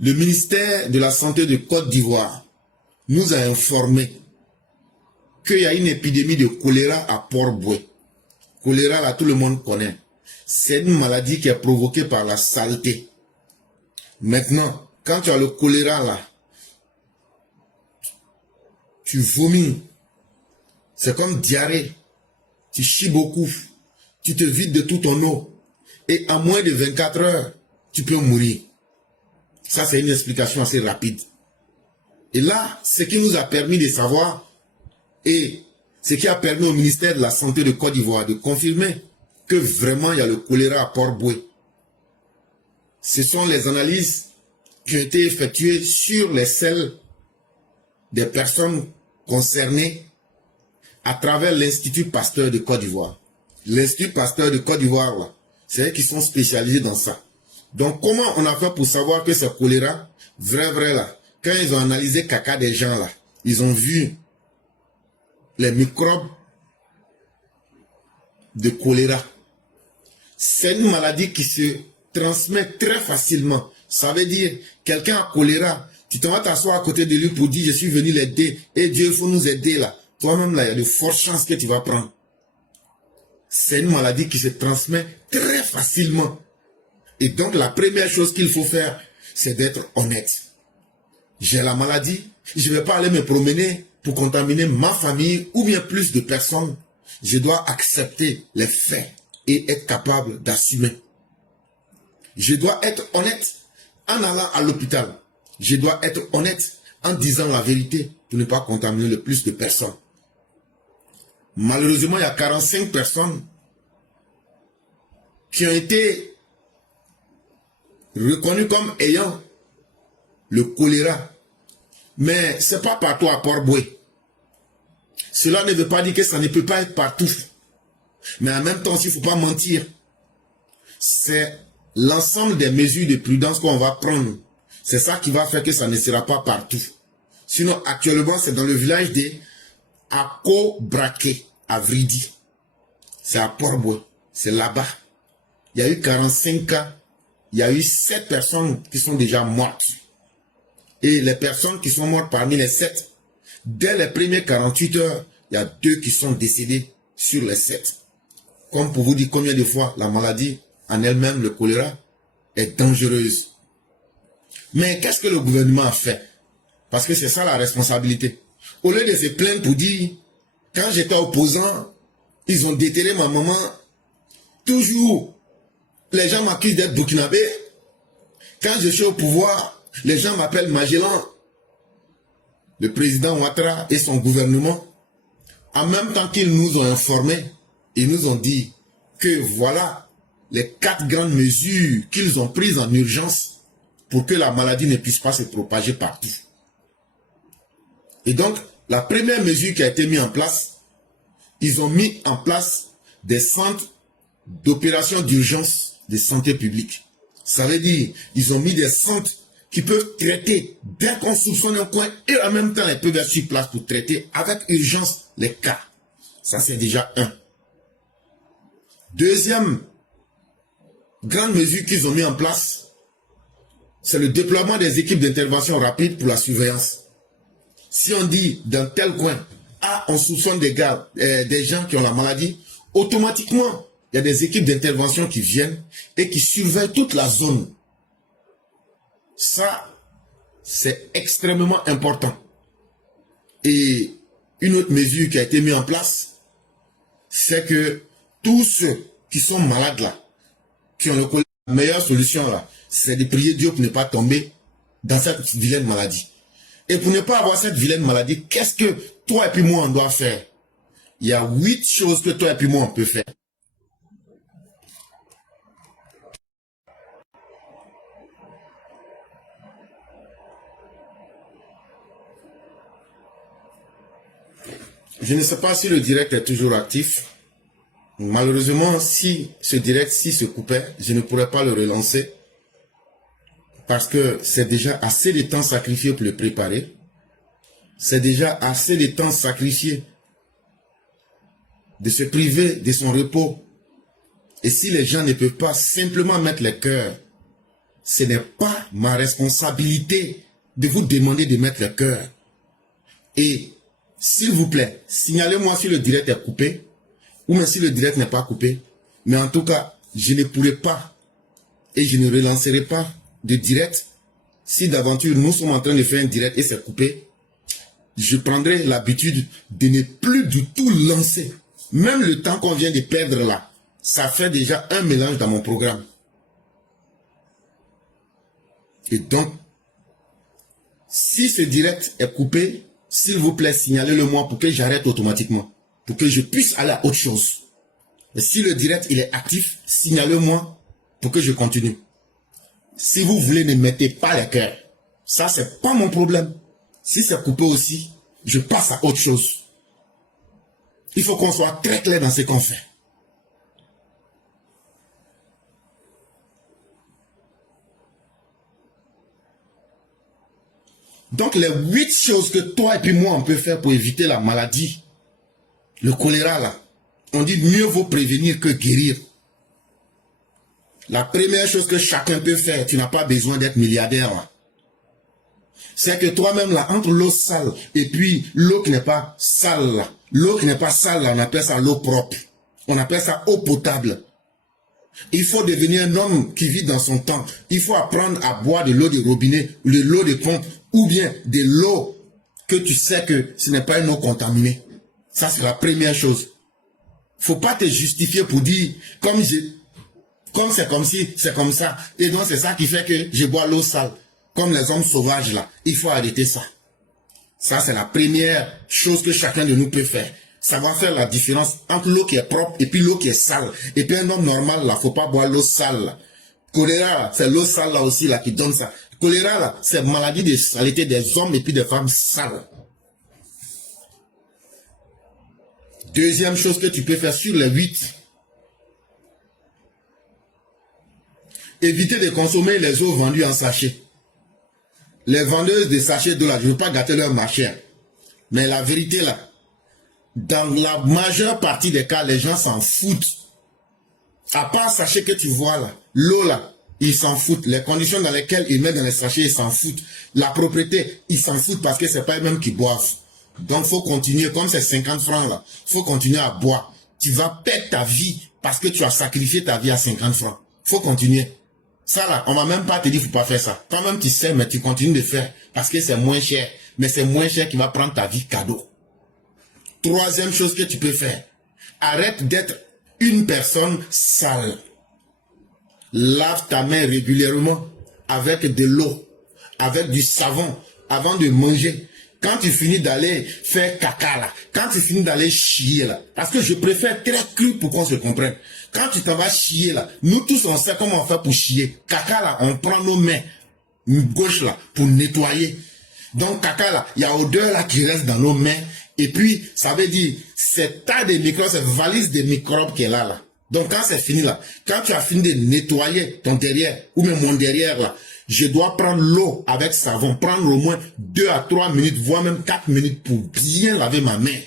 Le ministère de la Santé de Côte d'Ivoire nous a informé qu'il y a une épidémie de choléra à Port-Boué. Choléra, là, tout le monde connaît. C'est une maladie qui est provoquée par la saleté. Maintenant, quand tu as le choléra, là, tu vomis. C'est comme diarrhée. Tu chies beaucoup. Tu te vides de toute ton eau. Et en moins de 24 heures, tu peux mourir. Ça, c'est une explication assez rapide. Et là, ce qui nous a permis de savoir, et ce qui a permis au ministère de la Santé de Côte d'Ivoire de confirmer que vraiment il y a le choléra à Port-Boué. Ce sont les analyses qui ont été effectuées sur les selles des personnes concernées à travers l'Institut Pasteur de Côte d'Ivoire. L'Institut Pasteur de Côte d'Ivoire, c'est eux qui sont spécialisés dans ça. Donc, comment on a fait pour savoir que c'est choléra? Vrai, là. Quand ils ont analysé caca des gens, là, ils ont vu les microbes de choléra. C'est une maladie qui se transmet très facilement. Ça veut dire, quelqu'un a choléra, tu te vas t'asseoir à côté de lui pour dire, je suis venu l'aider, et Dieu, il faut nous aider là. Toi-même, là, il y a de fortes chances que tu vas prendre. C'est une maladie qui se transmet très facilement. Et donc, la première chose qu'il faut faire, c'est d'être honnête. J'ai la maladie, je ne vais pas aller me promener pour contaminer ma famille ou bien plus de personnes. Je dois accepter les faits et être capable d'assumer. Je dois être honnête en allant à l'hôpital. Je dois être honnête en disant la vérité pour ne pas contaminer le plus de personnes. Malheureusement, il y a 45 personnes qui ont été reconnues comme ayant le choléra. Mais ce n'est pas partout à Port-Boué. Cela ne veut pas dire que ça ne peut pas être partout. Mais en même temps, il ne faut pas mentir. C'est l'ensemble des mesures de prudence qu'on va prendre. C'est ça qui va faire que ça ne sera pas partout. Sinon, actuellement, c'est dans le village de Akobraké, à Vridi. C'est à Port-Boué. C'est là-bas. Il y a eu 45 cas. Il y a eu 7 personnes qui sont déjà mortes. Et les personnes qui sont mortes parmi les 7, dès les premières 48 heures, il y a 2 qui sont décédés sur les 7. Comme pour vous dire combien de fois la maladie en elle-même, le choléra, est dangereuse. Mais qu'est-ce que le gouvernement a fait? Parce que c'est ça la responsabilité. Au lieu de se plaindre pour dire, quand j'étais opposant, ils ont déterré ma maman. Toujours, les gens m'accusent d'être burkinabé. Quand je suis au pouvoir, les gens m'appellent Magellan. Le président Ouattara et son gouvernement, en même temps qu'ils nous ont informés, ils nous ont dit que voilà les 4 grandes mesures qu'ils ont prises en urgence pour que la maladie ne puisse pas se propager partout. Et donc, la première mesure qui a été mise en place, ils ont mis en place des centres d'opération d'urgence de santé publique. Ça veut dire, ils ont mis des centres qui peuvent traiter dès qu'on soupçonne un coin et en même temps, ils peuvent être sur place pour traiter avec urgence les cas. Ça, c'est déjà un. Deuxième grande mesure qu'ils ont mis en place, c'est le déploiement des équipes d'intervention rapide pour la surveillance. Si on dit dans tel coin, ah, on soupçonne des gens qui ont la maladie, automatiquement, il y a des équipes d'intervention qui viennent et qui surveillent toute la zone. Ça, c'est extrêmement important. Et une autre mesure qui a été mise en place, c'est que tous ceux qui sont malades là, qui ont le choléra, la meilleure solution là, c'est de prier Dieu pour ne pas tomber dans cette vilaine maladie. Et pour ne pas avoir cette vilaine maladie, qu'est-ce que toi et puis moi on doit faire? Il y a 8 choses que toi et puis moi on peut faire. Je ne sais pas si le direct est toujours actif. Malheureusement, si ce direct se coupait, je ne pourrais pas le relancer. Parce que c'est déjà assez de temps sacrifié pour le préparer. C'est déjà assez de temps sacrifié de se priver de son repos. Et si les gens ne peuvent pas simplement mettre les cœurs ce n'est pas ma responsabilité de vous demander de mettre le cœur. Et s'il vous plaît, signalez-moi si le direct est coupé ou même si le direct n'est pas coupé. Mais en tout cas, je ne pourrai pas et je ne relancerai pas de direct. Si d'aventure nous sommes en train de faire un direct et c'est coupé, je prendrai l'habitude de ne plus du tout lancer. Même le temps qu'on vient de perdre là, ça fait déjà un mélange dans mon programme. Et donc, si ce direct est coupé, s'il vous plaît, signalez-le-moi pour que j'arrête automatiquement. Pour que je puisse aller à autre chose. Et si le direct il est actif, signalez-moi pour que je continue. Si vous voulez, ne mettez pas les cœurs. Ça, c'est pas mon problème. Si c'est coupé aussi, je passe à autre chose. Il faut qu'on soit très clair dans ce qu'on fait. Donc, les 8 choses que toi et puis moi, on peut faire pour éviter la maladie, le choléra là, on dit mieux vaut prévenir que guérir. La première chose que chacun peut faire, tu n'as pas besoin d'être milliardaire là, c'est que toi-même là, entre l'eau sale et puis l'eau qui n'est pas sale là, l'eau qui n'est pas sale là, on appelle ça l'eau propre. On appelle ça eau potable. Il faut devenir un homme qui vit dans son temps. Il faut apprendre à boire de l'eau de robinet, de l'eau de pompe, ou bien de l'eau que tu sais que ce n'est pas une eau contaminée. Ça, c'est la première chose. Faut pas te justifier pour dire, comme c'est comme si, c'est comme ça. Et donc, c'est ça qui fait que je bois l'eau sale. Comme les hommes sauvages là. Il faut arrêter ça. Ça, c'est la première chose que chacun de nous peut faire. Ça va faire la différence entre l'eau qui est propre et puis l'eau qui est sale. Et puis un homme normal là, faut pas boire l'eau sale là. Choléra, c'est l'eau sale là aussi là qui donne ça. Choléra là, c'est maladie de saleté des hommes et puis des femmes sales. Deuxième chose que tu peux faire sur les 8. Éviter de consommer les eaux vendues en sachet. Les vendeuses de sachets d'eau là, je ne veux pas gâter leur marché. Mais la vérité là, dans la majeure partie des cas, les gens s'en foutent. À part sachet que tu vois là, l'eau là, ils s'en foutent. Les conditions dans lesquelles ils mettent dans les sachets, ils s'en foutent. La propriété, ils s'en foutent parce que c'est pas eux-mêmes qui boivent. Donc, faut continuer. Comme c'est 50 francs là, faut continuer à boire. Tu vas perdre ta vie parce que tu as sacrifié ta vie à 50 francs. Faut continuer. Ça là, on va même pas te dire faut pas faire ça. Toi-même tu sais, mais tu continues de faire parce que c'est moins cher. Mais c'est moins cher qui va prendre ta vie cadeau. Troisième chose que tu peux faire, arrête d'être une personne sale. Lave ta main régulièrement avec de l'eau, avec du savon avant de manger. Quand tu finis d'aller faire caca là, quand tu finis d'aller chier là, parce que je préfère très cru pour qu'on se comprenne. Quand tu t'en vas chier là, nous tous on sait comment on fait pour chier. Caca là, on prend nos mains gauche là pour nettoyer. Donc caca là, il y a odeur là qui reste dans nos mains. Et puis, ça veut dire, c'est tas de microbes, cette valise de microbes qui est là. Donc, quand c'est fini là, quand tu as fini de nettoyer ton derrière, ou même mon derrière là, je dois prendre l'eau avec savon, prendre au moins 2 à 3 minutes, voire même 4 minutes pour bien laver ma main.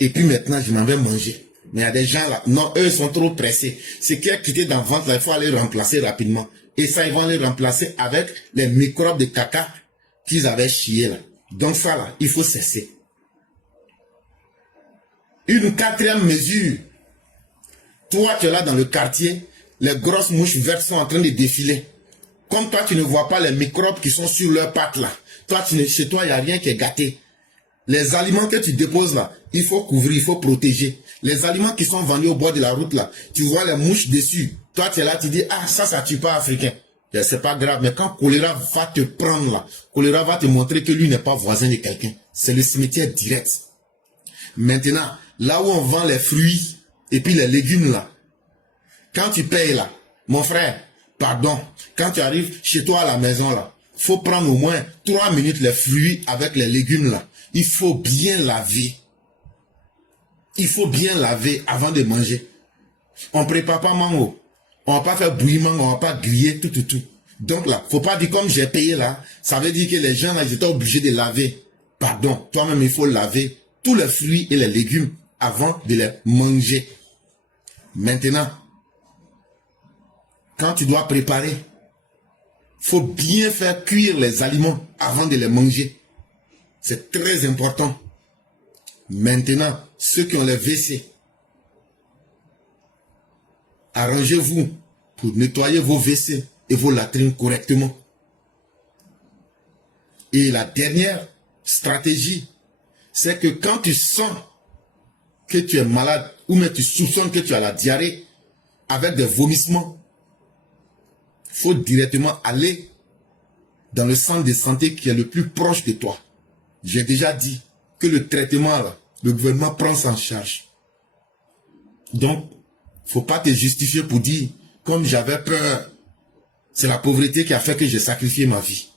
Et puis maintenant, je m'en vais manger. Mais il y a des gens là, non, eux sont trop pressés. Ce qui est quitté dans le ventre là, il faut aller remplacer rapidement. Et ça, ils vont les remplacer avec les microbes de caca qu'ils avaient chié là. Donc ça là, il faut cesser. Une quatrième mesure. Toi, tu es là dans le quartier, les grosses mouches vertes sont en train de défiler. Comme toi, tu ne vois pas les microbes qui sont sur leurs pattes là. Toi, chez toi, il n'y a rien qui est gâté. Les aliments que tu déposes là, il faut couvrir, il faut protéger. Les aliments qui sont vendus au bord de la route là, tu vois les mouches dessus. Toi, tu es là, tu dis, ah, ça tue pas africain. C'est pas grave, mais quand choléra va te prendre là, choléra va te montrer que lui n'est pas voisin de quelqu'un. C'est le cimetière direct. Maintenant, là où on vend les fruits et puis les légumes là, quand tu payes là, mon frère, pardon, quand tu arrives chez toi à la maison là, faut prendre au moins 3 minutes les fruits avec les légumes là. Il faut bien laver. Il faut bien laver avant de manger. On prépare pas mango. On va pas faire bouillir mango, on va pas griller tout. Donc là, faut pas dire comme j'ai payé là, ça veut dire que les gens là, ils étaient obligés de laver. Pardon, toi-même il faut laver tous les fruits et les légumes avant de les manger. Maintenant, quand tu dois préparer, faut bien faire cuire les aliments avant de les manger. C'est très important. Maintenant, ceux qui ont les WC, arrangez-vous pour nettoyer vos WC et vos latrines correctement. Et la dernière stratégie, c'est que quand tu sens que tu es malade ou même tu soupçonnes que tu as la diarrhée avec des vomissements, il faut directement aller dans le centre de santé qui est le plus proche de toi. J'ai déjà dit que le traitement, là, le gouvernement prend ça en charge. Donc, il ne faut pas te justifier pour dire, comme j'avais peur, c'est la pauvreté qui a fait que j'ai sacrifié ma vie.